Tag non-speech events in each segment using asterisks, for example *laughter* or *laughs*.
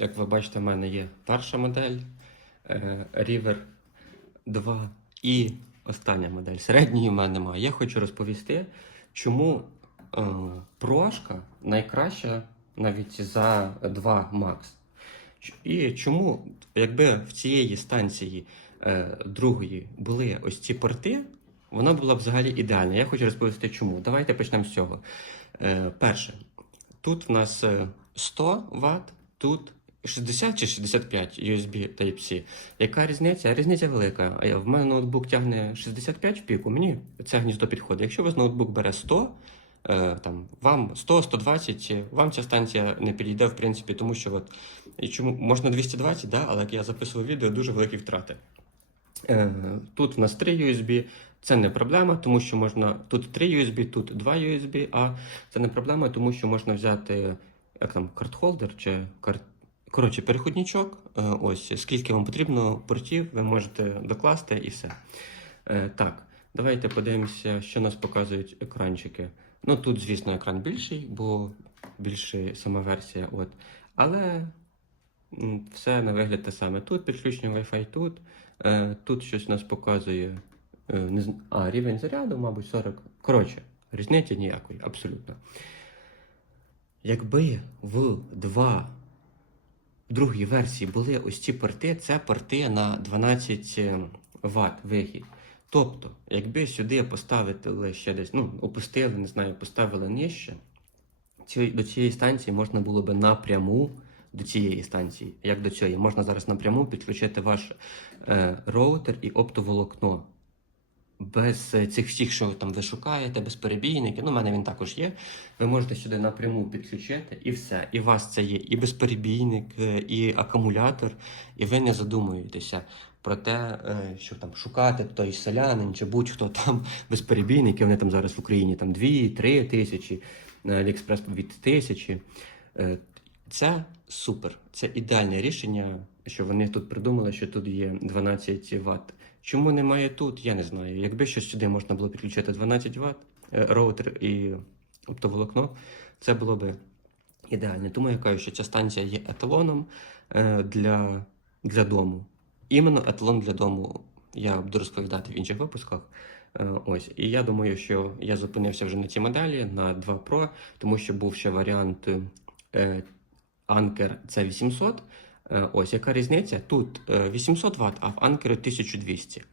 Як ви бачите, в мене є перша модель е, River 2 і остання модель. Середньої в мене немає. Я хочу розповісти, чому е, прошка найкраща навіть за 2 Max. І чому, якби в цієї станції е, другої були ось ці порти, вона була б взагалі ідеальна. Я хочу розповісти, чому. Давайте почнемо з цього. Перше, тут в нас е, 100 Вт, тут 60 чи 65 USB Type-C. Яка різниця? Різниця велика. В мене ноутбук тягне 65 в піку, мені це гніздо підходить. Якщо у вас ноутбук бере 100, е, там, вам 100-120, е, вам ця станція не підійде, в принципі, тому що от, і чому можна 220, да, але як я записував відео, дуже великі втрати. Е, Тут в нас 3 USB, це не проблема, тому що можна тут 3 USB, тут 2 USB, а це не проблема, тому що можна взяти як там картхолдер чи карт. Коротше, переходничок. е, Ось скільки вам потрібно портів, ви можете докласти і все. Е, Так, давайте подивимося, що нас показують екранчики. Ну тут, звісно, екран більший, бо більша сама версія. От. Але все на вигляд те саме. Тут підключення Wi-Fi, тут. Е, Тут щось нас показує. А, рівень заряду, мабуть, 40. Коротше, різниці ніякої, абсолютно. Якби в два другій версії були ось ці порти, це порти на 12 Вт вихід. Тобто, якби сюди поставили ще десь, ну, опустили, не знаю, поставили нижче, до цієї станції можна було би напряму до цієї станції, як до цієї, можна зараз напряму підключити ваш е, роутер і оптоволокно. Без е, цих всіх, що там ви шукаєте, без перебійників. Ну, в мене він також є. Ви можете сюди напряму підключити і все. І у вас це є і безперебійник, е, і акумулятор, і ви не задумуєтеся про те, е, що там шукати той селянин чи будь-хто там *laughs* безперебійники. Вони там зараз в Україні там 2-3 тисячі, на Аліекспрес від тисячі. Це супер. Це ідеальне рішення, що вони тут придумали, що тут є 12 Вт. Чому немає тут, я не знаю. Якби щось сюди можна було підключити 12 Вт, е, роутер і оптоволокно, це було би ідеально. Тому я кажу, що ця станція є еталоном е, для, для дому. Іменно еталон для дому я буду розповідати в інших випусках. Е, Ось, і я думаю, що я зупинився вже на цій моделі на 2 Pro, тому що був ще варіант Anker C800. Е, Ось яка різниця? Тут е, 800 Вт, а в Anker 1200.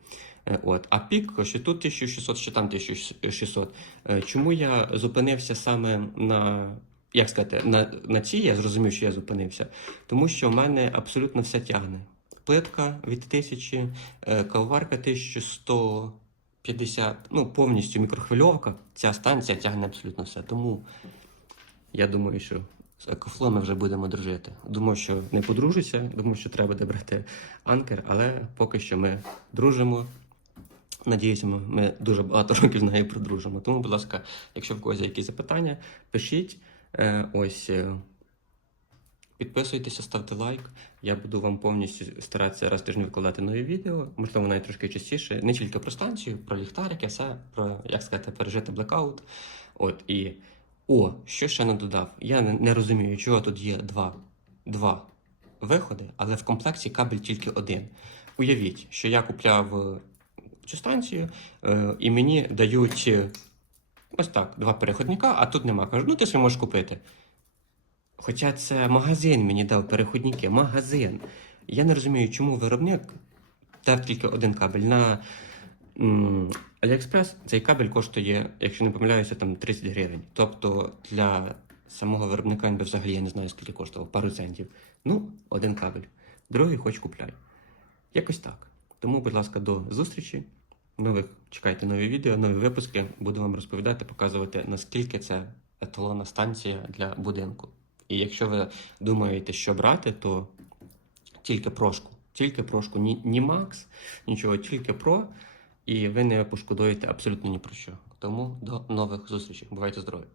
Е, От, а пік, що тут 1600, що там 1600. Е, Чому я зупинився саме на, як сказати, на, на цій, я зрозумів, що я зупинився, тому що в мене абсолютно все тягне. Плитка від 1000, е, 1150, ну повністю мікрохвильовка. Ця станція тягне абсолютно все. Тому я думаю, що з екофло ми вже будемо дружити. Думаю, що не подружуся, думаю, що треба буде брати анкер, але поки що ми дружимо. Надіюся, ми, дуже багато *laughs* років з нею продружимо. Тому, будь ласка, якщо в когось є якісь запитання, пишіть. Е, ось. е, Підписуйтеся, ставте лайк. Я буду вам повністю старатися раз в тиждень викладати нові відео, можливо, навіть трошки частіше. Не тільки про станцію, про ліхтарики, все про як сказати, пережити блекаут. От і о, що ще не додав. Я не, розумію, чого тут є два, два виходи, але в комплекті кабель тільки один. Уявіть, що я купляв е, цю станцію, е, і мені дають е, ось так два переходника, а тут нема. Кажу, ну ти собі можеш купити. Хоча це магазин мені дав переходники, магазин. Я не розумію, чому виробник дав тільки один кабель. На AliExpress цей кабель коштує, якщо не помиляюся, там 30 гривень. Тобто для самого виробника він би взагалі я не знаю, скільки коштував, пару центів. Ну, один кабель. Другий хоч купляй. Якось так. Тому, будь ласка, до зустрічі. Нових чекайте нові відео, нові випуски. Буду вам розповідати, показувати, наскільки це еталонна станція для будинку. І якщо ви думаєте, що брати, то тільки прошку. Тільки прошку. Ні, ні Макс, нічого, тільки про. І ви не пошкодуєте абсолютно ні про що. Тому до нових зустрічей. Бувайте здорові!